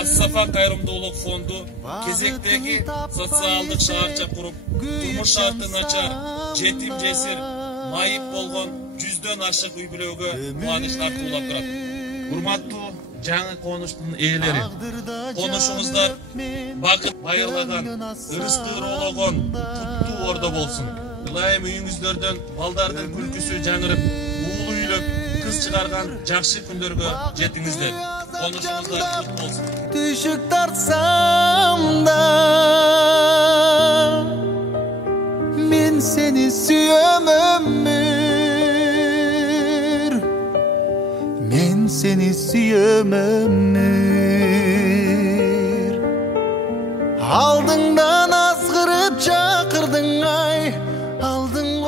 As-Safa Kayırımdуулuk Fondu кезектеги социалдык шаарча куруп, турмуш шарты начар, жетим жесир, майып болгон 100дөн ашык үй бүлөгө кубаныч тартуулап турат. Урматтуу жаңы конуштун ээлери, конушуңуздар бакыт байырлаган, ырысты ырологон куттуу ордо болсун. Ылайым үйүңүздөрдөн балдардын күлкүсү жаңырып, уулу үйлөп, кыз чыгарган жакшы күндөргө жетиңиздер. Konuşumuzlar kutlu olsun. Düşük tarsam da men seni süyem ömür, men seni süyem ömür. Aldından azgırıp çakırdın ay, aldın